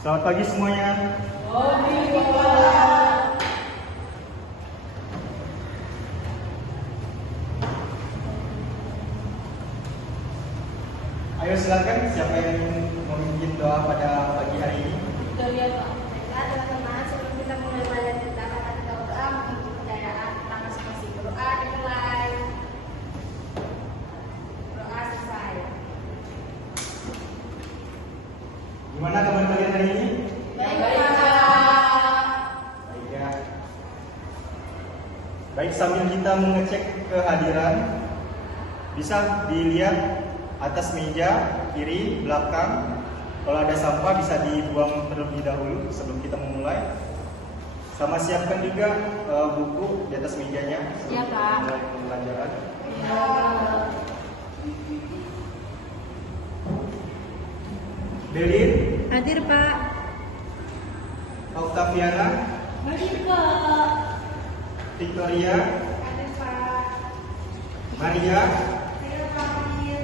Selamat pagi semuanya. Ayo silakan, siapa yang memimpin doa pada pagi hari ini? Kita lihat Pak. Baiklah teman-teman, sebelum kita mulai belajar tentang kata-kata doa mengenai kepercayaan tentang masing-masing doa dimulai. Doa selesai. Gimana kabar kalian hari ini? Baik. Baik ya. Baik, sambil kita mengecek kehadiran, bisa dilihat atas meja, kiri, belakang. Kalau ada sampah bisa dibuang terlebih dahulu sebelum kita memulai. Sama siapkan juga buku di atas mejanya sebelum Siap, Pak. mulai pembelajaran. Belin, Hadir Pak. Octaviana, Hadir Pak. Victoria, Hadir Pak. Maria, Hadir Pak. Hadir.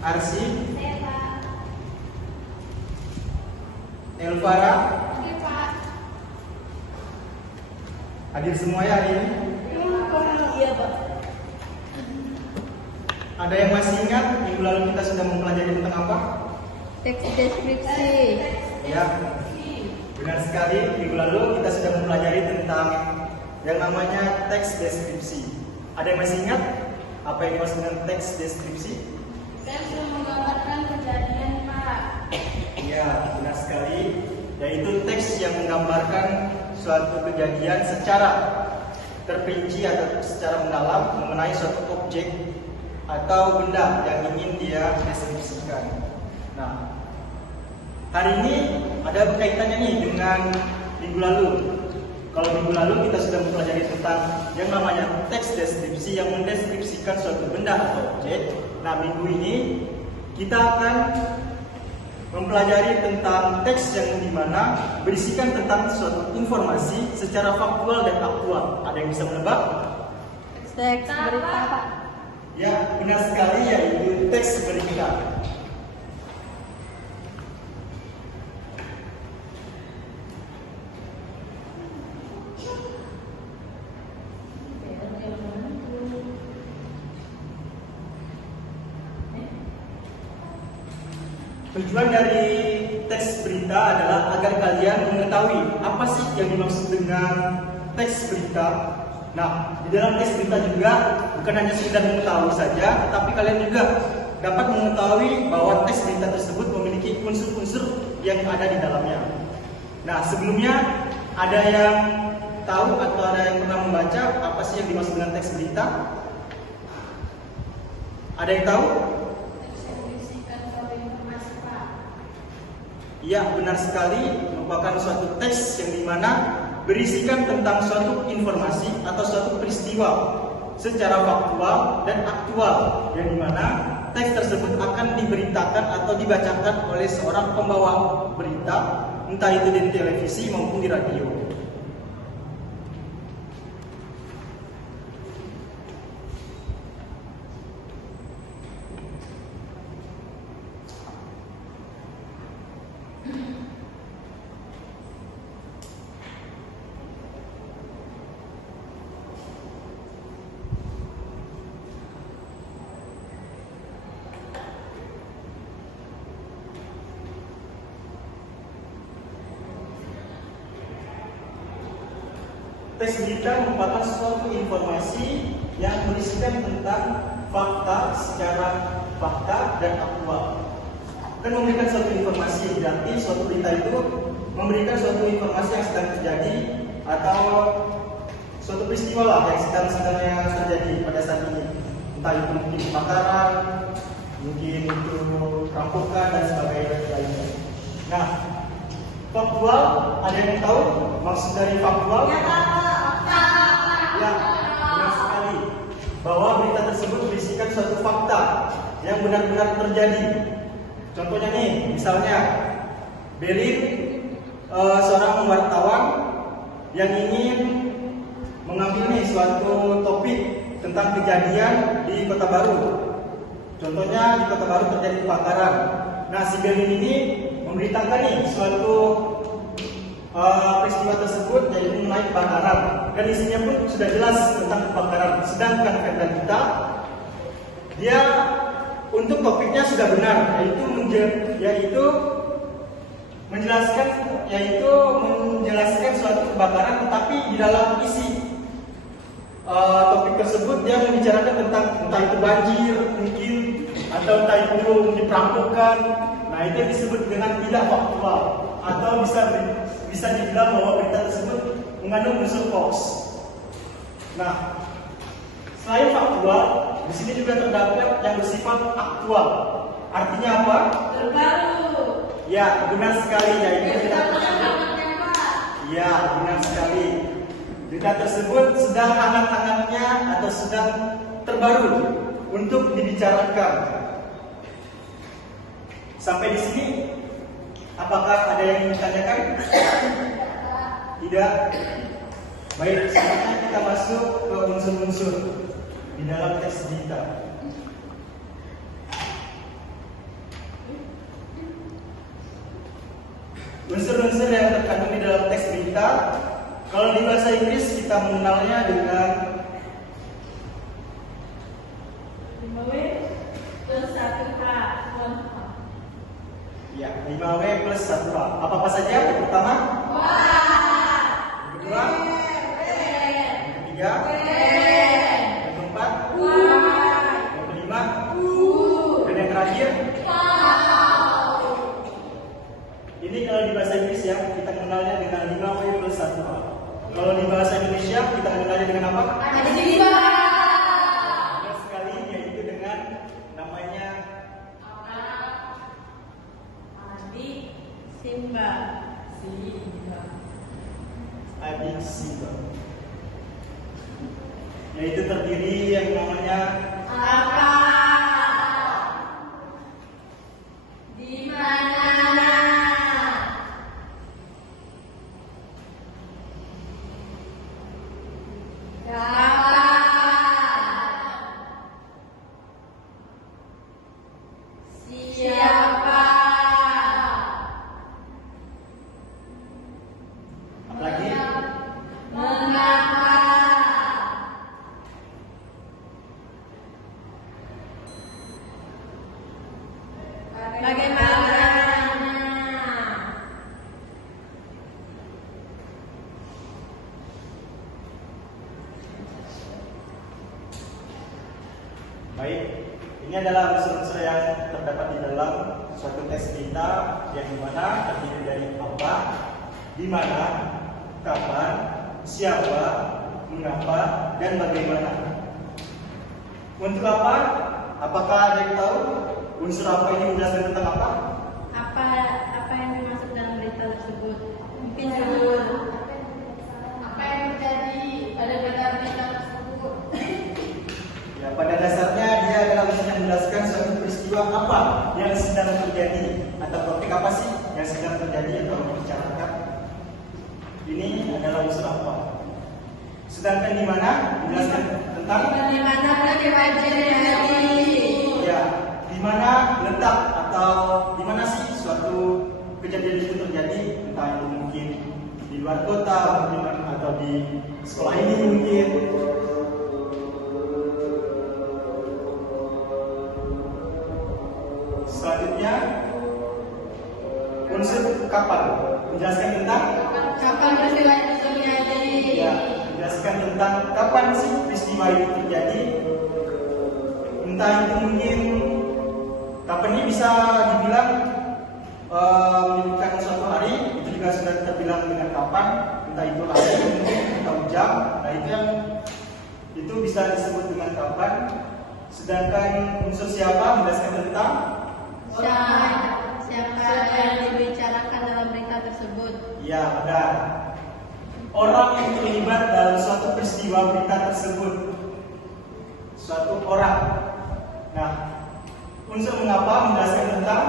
Arsi, Saya Pak. Elvara. Hadir Pak. Hadir semua ya hari ini? Iya Pak. Ada yang masih ingat minggu lalu kita sudah mempelajari tentang apa? Teks deskripsi. Ya, benar sekali. Minggu lalu kita sudah mempelajari tentang yang namanya teks deskripsi. Ada yang masih ingat apa yang dimaksud dengan teks deskripsi? Saya sudah menggambarkan kejadian Pak. Ya, benar sekali. Yaitu teks yang menggambarkan suatu kejadian secara terperinci atau secara mendalam mengenai suatu objek atau benda yang ingin dia deskripsikan. Nah, hari ini ada kaitannya nih dengan minggu lalu. Kalau minggu lalu kita sudah mempelajari tentang yang namanya teks deskripsi yang mendeskripsikan suatu benda atau objek. Nah, minggu ini kita akan mempelajari tentang teks yang dimana berisikan tentang suatu informasi secara faktual dan aktual. Ada yang bisa menebak? Teks berita Pak. Ya, benar sekali, yaitu teks berita. Tujuan dari teks berita adalah agar kalian mengetahui apa sih yang dimaksud dengan teks berita. Nah, di dalam teks berita juga bukan hanya sekedar mengetahui saja, tetapi kalian juga dapat mengetahui bahwa teks berita tersebut memiliki unsur-unsur yang ada di dalamnya. Nah, sebelumnya ada yang tahu atau ada yang pernah membaca apa sih yang dimaksud dengan teks berita? Ada yang tahu? Ya, benar sekali, merupakan suatu teks yang dimana berisikan tentang suatu informasi atau suatu peristiwa secara faktual dan aktual, yang dimana teks tersebut akan diberitakan atau dibacakan oleh seorang pembawa berita, entah itu di televisi maupun di radio. Teks berita merupakan suatu informasi yang berisikan tentang fakta secara fakta dan aktual, dan memberikan suatu informasi. Berarti suatu berita itu memberikan suatu informasi yang sedang terjadi atau suatu peristiwa lah yang sedang terjadi pada saat ini. Entah itu mungkin kebakaran, mungkin itu rampokan dan sebagainya. Nah, faktual, ada yang tahu maksud dari faktual? Ya, benar sekali. Bahwa berita tersebut berisikan suatu fakta yang benar-benar terjadi. Contohnya nih, misalnya Belin, seorang wartawan yang ingin mengambil nih suatu topik tentang kejadian di Kota Baru. Contohnya di Kota Baru terjadi kebakaran. Nah, si Belin ini memberitakan nih suatu peristiwa tersebut yaitu mengenai kebakaran, dan isinya pun sudah jelas tentang kebakaran. Sedangkan kata kita, dia untuk topiknya sudah benar, yaitu menjelaskan suatu kebakaran, tetapi di dalam isi topik tersebut dia membicarakan tentang entah itu banjir mungkin, atau entah itu perampokan. Nah, itu disebut dengan tidak faktual, atau bisa dibilang bahwa berita tersebut mengandung unsur hoax. Nah, selain faktual, di sini juga terdapat yang bersifat aktual. Artinya apa? Terbaru. Ya, benar sekali. Ya, benar sekali. Berita tersebut sedang hangat-hangatnya atau sedang terbaru untuk dibicarakan. Sampai di sini, apakah ada yang ingin ditanyakan? Tidak. Baik, sekarang kita masuk ke unsur-unsur di dalam teks berita. Unsur-unsur yang terkandung di dalam teks berita, kalau di bahasa Inggris kita mengenalnya dengan 5W plus 1H. ya, 5W plus 1H. Apa-apa saja? Yang pertama? Yang kedua? Yang ketiga? Yang keempat? Yang kelima? Dan yang terakhir? Ini kalau di bahasa Inggris ya, kita mengenalnya dengan 5W plus 1H. Kalau di bahasa Indonesia, kita mengenalnya dengan apa? Benar sekali, yaitu dengan namanya adjektif. Yaitu terdiri yang namanya Apa? Di mana? Siapa? apalagi? Mengapa? Bagaimana? Baik, ini adalah unsur-unsur yang terdapat di dalam suatu teks berita yang dimana terdiri dari apa, di mana, kapan, siapa, mengapa, dan bagaimana. Untuk apa? Apakah ada yang tahu unsur apa ini menjelaskan tentang apa? Apa yang dimaksud dalam berita tersebut? Mungkin dulu. Apa yang terjadi pada berita tersebut? Ya, pada dasarnya dia adalah unsur yang menjelaskan suatu peristiwa apa yang sedang terjadi, atau topik apa sih yang sedang terjadi atau dibicarakan. Ini adalah unsur apa. Sedangkan di mana menjelaskan tentang Di mana terjadi? ya, di mana letak atau di mana sih suatu kejadian itu terjadi, entah itu mungkin di luar kota mungkin, atau di sekolah ini mungkin. Selanjutnya unsur kapan menjelaskan tentang Kapan peristiwa itu terjadi? ya, menjelaskan tentang kapan sih peristiwa itu terjadi. Entah itu mungkin kapan ini bisa dibilang menyebutkan suatu hari, itu juga sudah terbilang dengan kapan. Entah itu hari mungkin atau jam, nah itu bisa disebut dengan kapan. Sedangkan unsur siapa menjelaskan tentang Siapa yang dibicarakan dalam berita tersebut? ya, benar, orang yang terlibat dalam suatu peristiwa berita tersebut, suatu orang. Nah, unsur mengapa menjelaskan tentang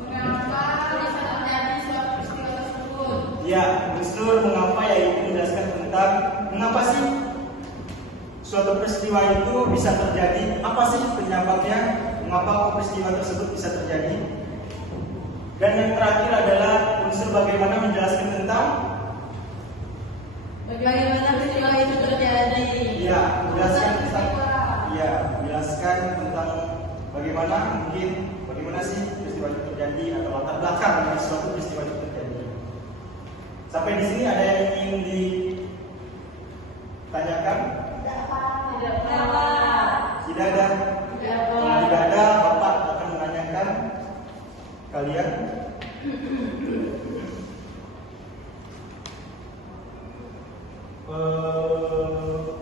Mengapa bisa terjadi suatu peristiwa tersebut? ya, unsur mengapa yaitu menjelaskan tentang mengapa sih suatu peristiwa itu bisa terjadi, apa sih penyebabnya, mengapa peristiwa tersebut bisa terjadi. Dan yang terakhir adalah unsur bagaimana menjelaskan tentang bagaimana peristiwa itu terjadi. ya, menjelaskan tentang bagaimana sih peristiwa itu terjadi atau latar belakang dari suatu peristiwa itu terjadi. Sampai di sini ada yang ingin ditanyakan? Tidak apa. Tidak ada. Kalau tidak ada, Bapak akan menanyakan kalian.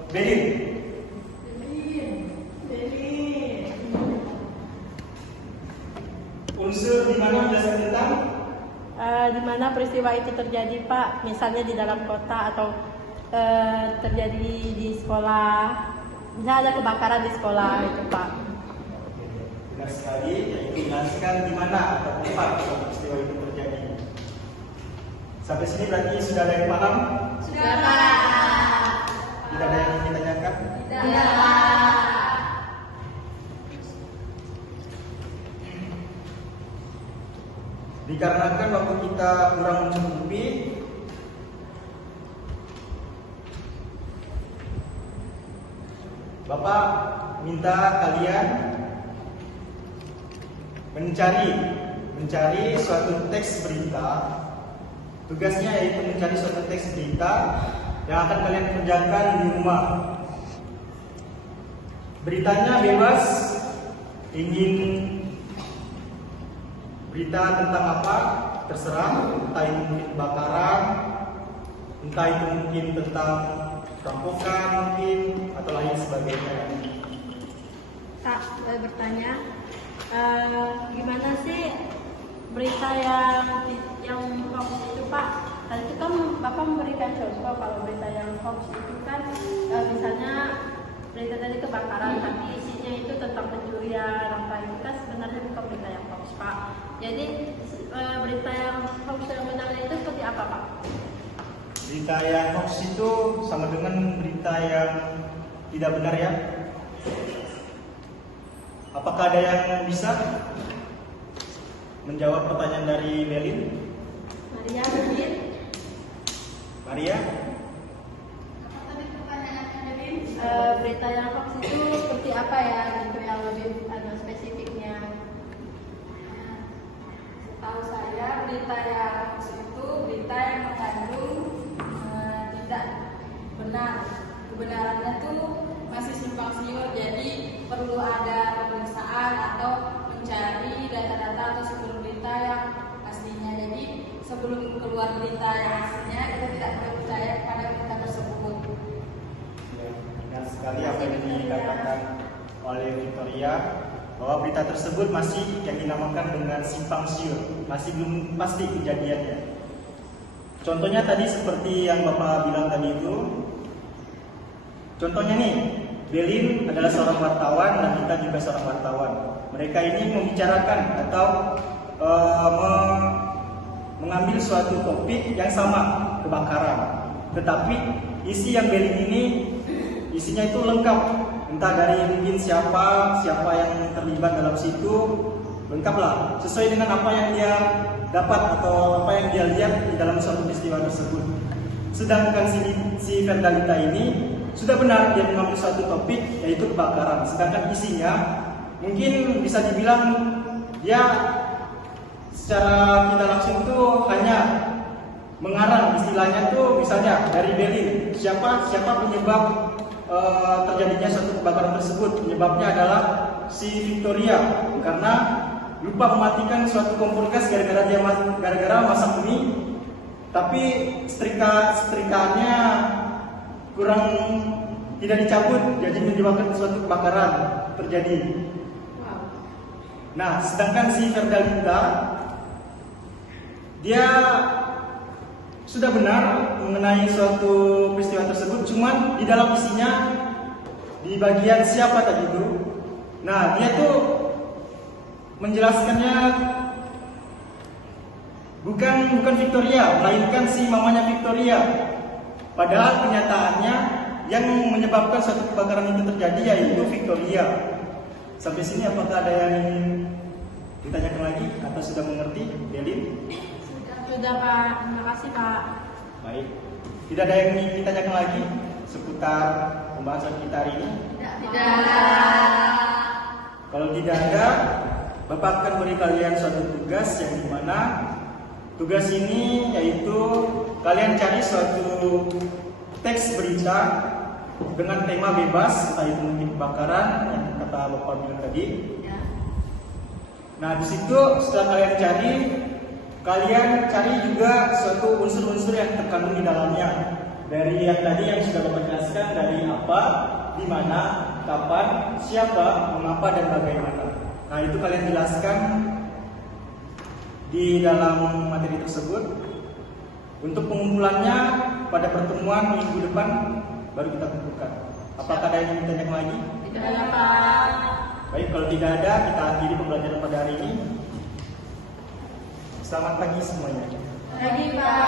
Belin. Unsur di mana menjelaskan tentang? Di mana peristiwa itu terjadi, Pak? Misalnya di dalam kota atau terjadi di sekolah. Misalnya ada kebakaran di sekolah itu, Pak. Benar sekali, yaitu menjelaskan di mana atau tempat peristiwa itu terjadi. Sampai sini berarti sudah ada yang paham? Sudah, Pak. Tidak ada yang ingin ditanyakan? Tidak, Pak. Dikarenakan waktu kita kurang mencukupi, Bapak minta kalian mencari suatu teks berita. Tugasnya yaitu mencari suatu teks berita yang akan kalian kerjakan di rumah. Beritanya bebas, ingin berita tentang apa terserah, entah itu mungkin kebakaran, entah itu mungkin tentang rampokan mungkin atau lain sebagainya. Kak, saya bertanya, gimana sih berita yang hoax itu, Pak? Tadi itu kan Bapak memberikan contoh kalau berita yang hoax itu kan misalnya berita tadi kebakaran, tapi isinya itu tentang pencurian apa itu kan sebenarnya bukan berita yang hoax, Pak. Jadi berita yang hoax yang benar itu seperti apa, Pak? Berita yang hoax itu sama dengan berita yang tidak benar ya. Apakah ada yang bisa menjawab pertanyaan dari Melin? Maria, mungkin? Maria? Apa tadi pertanyaannya, Melin? Berita yang hoax itu seperti apa ya, gitu yang lebih spesifiknya? Tahu saya berita yang hoax itu berita yang mengandung tidak benar. Kebenarannya tuh masih simpang siur, jadi perlu ada pemeriksaan atau mencari data-data atau sumber berita yang aslinya. Jadi sebelum keluar berita yang aslinya kita tidak perlu percaya kepada berita tersebut. Ya, benar sekali apa yang dikatakan oleh Victoria, bahwa berita tersebut masih yang dinamakan dengan simpang siur, masih belum pasti kejadiannya. Contohnya tadi seperti yang Bapak bilang tadi itu. Contohnya nih, Belin adalah seorang wartawan dan kita juga seorang wartawan. Mereka ini membicarakan atau mengambil suatu topik yang sama, kebakaran. Tetapi isi yang Belin ini isinya itu lengkap, entah dari mungkin siapa yang terlibat dalam situ, lengkaplah sesuai dengan apa yang dia dapat atau apa yang dia lihat di dalam suatu peristiwa tersebut. Sedangkan si Ferdalita ini sudah benar dia mengambil suatu topik yaitu kebakaran, sedangkan isinya mungkin bisa dibilang dia secara tidak langsung tuh hanya mengarang, istilahnya tuh misalnya dari Belin, siapa penyebab terjadinya suatu kebakaran tersebut. Penyebabnya adalah si Victoria karena lupa mematikan suatu kompor gas gara-gara masak mie, tapi setrikaannya kurang tidak dicabut, jadi menyebabkan suatu kebakaran terjadi. Nah, sedangkan si Ferdalita dia sudah benar mengenai suatu peristiwa tersebut, cuman di dalam isinya di bagian siapa tadi itu, nah dia tuh menjelaskannya bukan Victoria, melainkan si mamanya Victoria. Padahal kenyataannya yang menyebabkan suatu kebakaran itu terjadi yaitu Victoria. Sampai sini apakah ada yang ingin Ditanyakan lagi atau sudah mengerti, Delin? Sudah Pak, terima kasih Pak. Baik. Tidak ada yang ingin ditanyakan lagi seputar pembahasan kita hari ini? Tidak. Kalau tidak ada, Bapak akan beri kalian suatu tugas yang dimana tugas ini yaitu kalian cari suatu teks berita dengan tema bebas, entah itu mungkin kebakaran yang kata Bapak bilang tadi. Ya. Nah, di situ setelah kalian cari juga suatu unsur-unsur yang terkandung di dalamnya. Dari yang tadi yang sudah Bapak jelaskan, dari apa, di mana, kapan, siapa, mengapa, dan bagaimana. Nah, itu kalian jelaskan di dalam materi tersebut. Untuk pengumpulannya pada pertemuan minggu depan baru kita kumpulkan. Apakah ada yang ingin ditanyakan lagi? Tidak ada Pak. Baik, kalau tidak ada, kita akhiri pembelajaran pada hari ini. Selamat pagi semuanya. Lagi Pak.